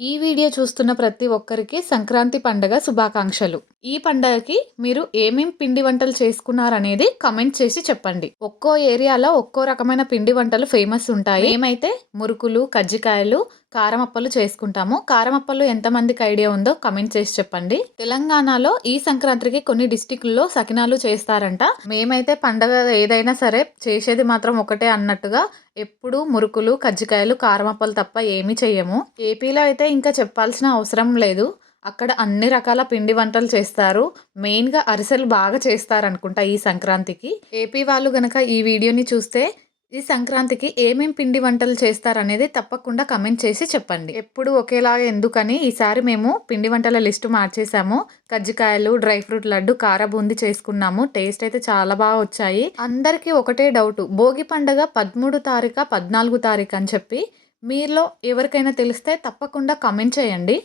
ఈ వీడియో చూస్తున్న ప్రతి ఒక్కరికి సంక్రాంతి పండగ శుభాకాంక్షలు. ఈ పండగకి మీరు ఏమేం పిండి వంటలు చేసుకున్నారనేది కామెంట్ చేసి చెప్పండి. ఒక్కో ఏరియాలో ఒక్కో రకమైన పిండి వంటలు ఫేమస్ ఉంటాయి. మేమైతే మురుకులు, కజ్జికాయలు, కారమప్పలు చేసుకుంటాము. కారమప్పలు ఎంతమందికి ఐడియా ఉందో కామెంట్ చేసి చెప్పండి. తెలంగాణలో ఈ సంక్రాంతికి కొన్ని డిస్టిక్‌ల్లో సకినాలు చేస్తారంట. మేమైతే పండగ ఏదైనా సరే చేసేది మాత్రం ఒకటే అన్నట్టుగా ఎప్పుడూ మురుకులు, కజ్జికాయలు, కారమప్పలు తప్ప ఏమీ చెయ్యము. ఏపీలో అయితే ఇంకా చెప్పాల్సిన అవసరం లేదు. అక్కడ అన్ని రకాల పిండి వంటలు చేస్తారు. మెయిన్‌గా అరిసెలు బాగా చేస్తారనుకుంటా ఈ సంక్రాంతికి. ఏపీ వాళ్ళు గనక ఈ వీడియోని చూస్తే ఈ సంక్రాంతికి ఏమేం పిండి వంటలు చేస్తారనేది తప్పకుండా కామెంట్ చేసి చెప్పండి. ఎప్పుడు ఒకేలాగా ఎందుకని ఈసారి మేము పిండి వంటల లిస్ట్ మార్చేసాము. కజ్జికాయలు, డ్రై ఫ్రూట్ లడ్డు, కార బూందీ చేసుకున్నాము. టేస్ట్ అయితే చాలా బాగా వచ్చాయి. అందరికీ ఒకటే డౌటు, భోగి పండగ 13 తారీఖా, 14 తారీఖా అని చెప్పి మీలో ఎవరికైనా తెలిస్తే తప్పకుండా కామెంట్ చేయండి.